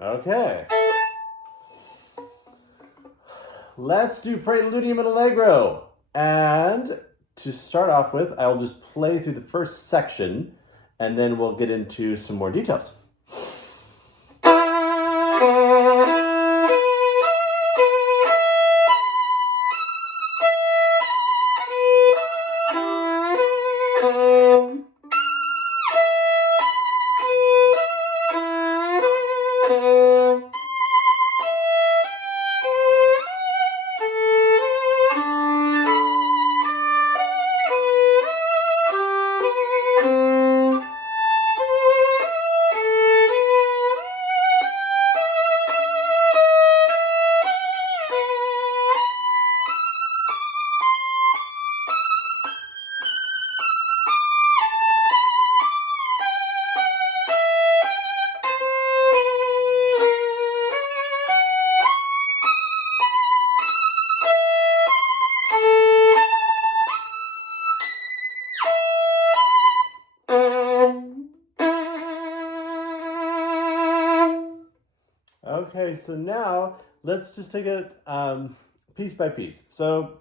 Okay. Let's do Praeludium and Allegro. And to start off with, I'll just play through the first section, and then we'll get into some more details. Okay, so now let's just take it piece by piece. So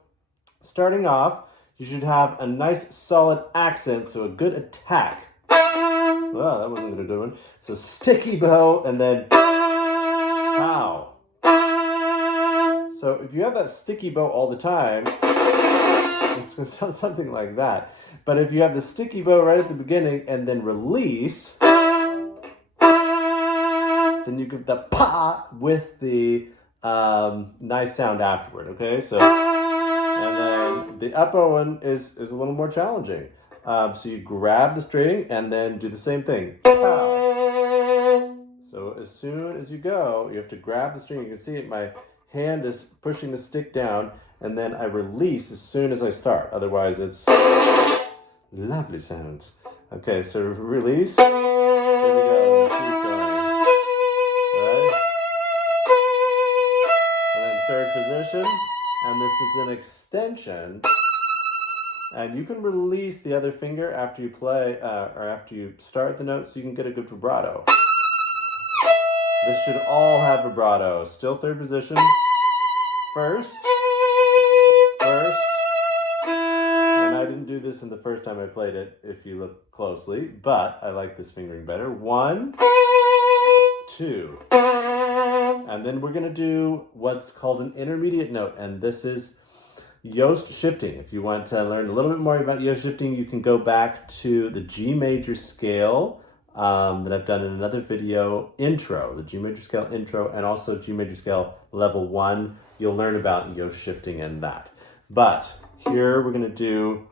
starting off, you should have a nice solid accent, so a good attack. Well, that wasn't a good one. So sticky bow and then pow. So if you have that sticky bow all the time, it's going to sound something like that. But if you have the sticky bow right at the beginning and then release, then you give the pa with the nice sound afterward, okay? So, and then the upper one is a little more challenging. So you grab the string and then do the same thing. Pow. So as soon as you go, you have to grab the string. You can see it, my hand is pushing the stick down, and then I release as soon as I start. Otherwise, it's lovely sounds. Okay, so release. Here we go. Keep going. Right? And then third position. And this is an extension. And you can release the other finger after you play, or after you start the note, so you can get a good vibrato. This should all have vibrato. Still third position. First. And I didn't do this in the first time I played it, if you look closely, but I like this fingering better. 1, 2. And then we're going to do what's called an intermediate note, and this is Yost shifting. If you want to learn a little bit more about Yost shifting, you can go back to the G major scale that I've done in another video, intro, the G major scale intro, and also G major scale level 1. You'll learn about Yost shifting and that. But here we're going to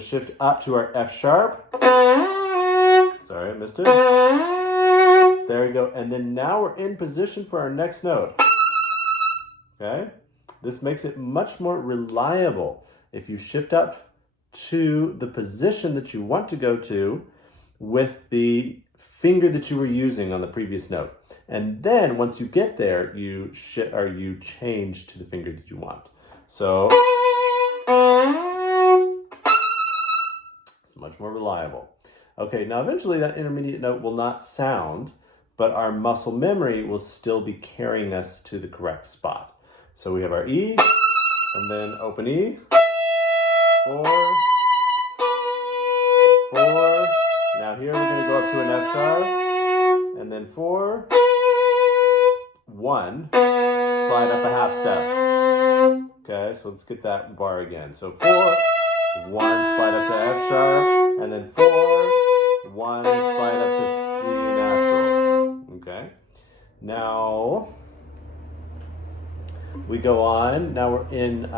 shift up to our F sharp. Sorry, I missed it. There we go. And then now we're in position for our next note. Okay? This makes it much more reliable. If you shift up to the position that you want to go to with the finger that you were using on the previous note. And then once you get there, you change to the finger that you want. So it's much more reliable. Okay, now eventually that intermediate note will not sound, but our muscle memory will still be carrying us to the correct spot. So we have our E, and then open E, 4, 4. Now here we're going to go up to an F sharp, and then 4, 1, slide up a half step. Okay, so let's get that bar again. So 4, 1, slide up to F sharp, and then 4, 1, slide up to C natural. Okay, now we go on. Now we're in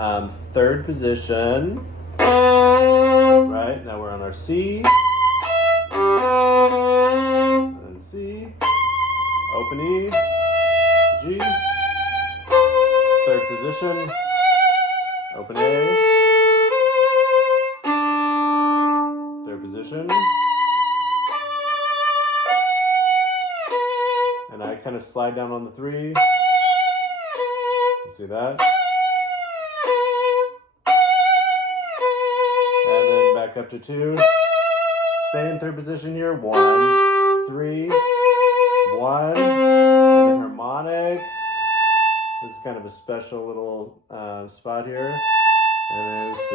third position. Right, now we're on our C. And then C. Open E. G. Third position. Open A. Third position. And I kind of slide down on the 3. You see that? And then back up to 2. Stay in third position here. 1, 3. 1, and then harmonic. This is kind of a special little spot here. And then C,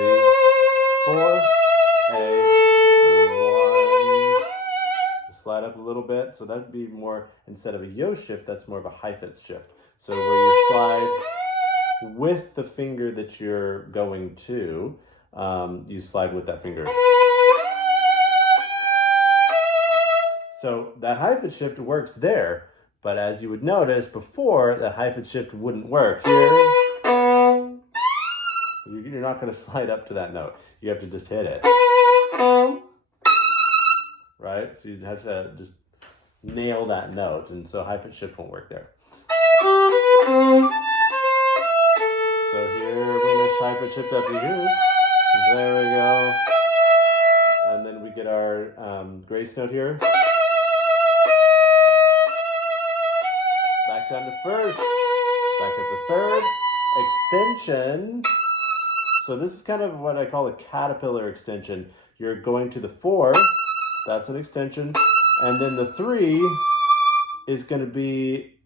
4, A, 1. Slide up a little bit. So that'd be more, instead of a Yost shift, that's more of a Heifetz shift. So where you slide with the finger that you're going to, you slide with that finger. So that Heifetz shift works there, but as you would notice before, the Heifetz shift wouldn't work. Here, you're not going to slide up to that note. You have to just hit it. Right? So you have to just nail that note, and so Heifetz shift won't work there. So here, we're going to Heifetz shift up to here. There we go. And then we get our grace note here. Back down to first. Back up to third. Extension. So this is kind of what I call a caterpillar extension. You're going to the 4. That's an extension. And then the 3 is going to be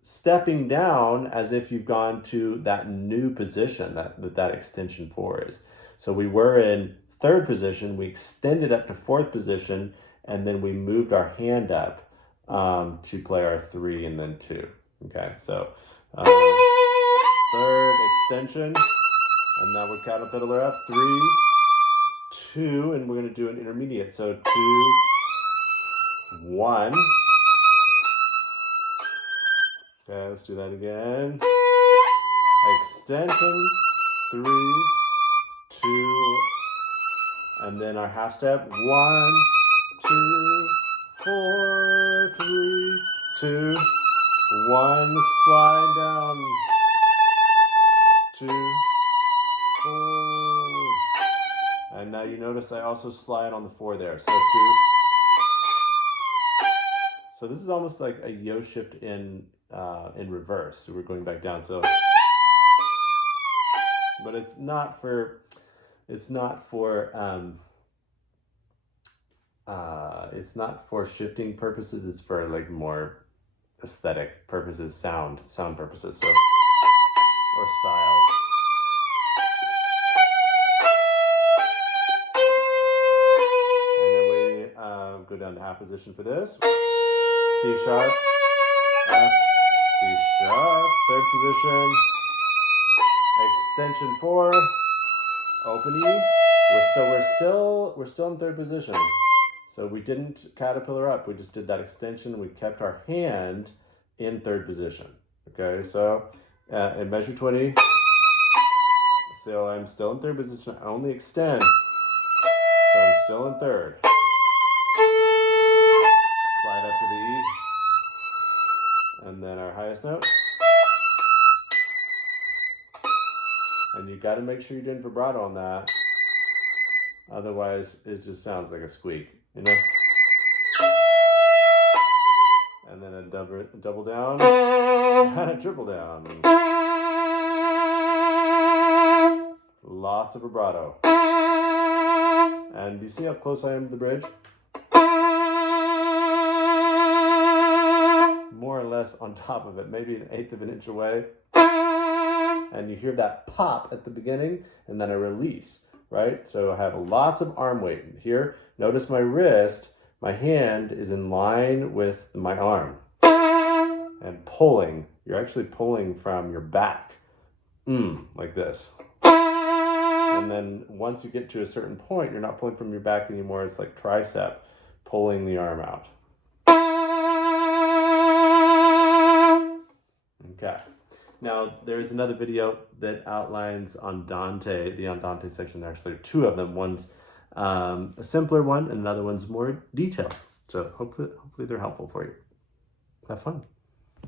stepping down as if you've gone to that new position that extension 4 is. So we were in 3rd position, we extended up to 4th position, and then we moved our hand up to play our 3 and then 2. Okay, so 3rd extension, and now we're caterpillar up, 3, 2, and we're going to do an intermediate. So 2, 1. Okay, let's do that again. Extension, 3, 2, and then our half step, 1, 2, 4, 3, 2, 1, slide down, 2, 4, and now you notice I also slide on the 4 there, so 2. So this is almost like a Yost shift in reverse. So we're going back down. So, but it's not for shifting purposes. It's for like more aesthetic purposes, sound purposes, so or style. And then we go down to half position for this. C sharp, F, C sharp, 3rd position, extension 4, open E. We're still in 3rd position. So we didn't caterpillar up. We just did that extension. We kept our hand in 3rd position. Okay, so in measure 20. So I'm still in 3rd position. I only extend. So I'm still in 3rd. Slide up to the E, and then our highest note. And you got to make sure you're doing vibrato on that. Otherwise, it just sounds like a squeak, you know? And then a double down, and a triple down. Lots of vibrato. And do you see how close I am to the bridge? More or less on top of it, maybe 1/8 of an inch away. And you hear that pop at the beginning, and then a release, right? So I have lots of arm weight. Here, notice my wrist, my hand is in line with my arm. And pulling, you're actually pulling from your back, like this. And then once you get to a certain point, you're not pulling from your back anymore. It's like tricep, pulling the arm out. Okay. Now, there's another video that outlines Andante, the Andante section. Actually, 2 of them. One's a simpler one, and another one's more detailed. So hopefully they're helpful for you. Have fun.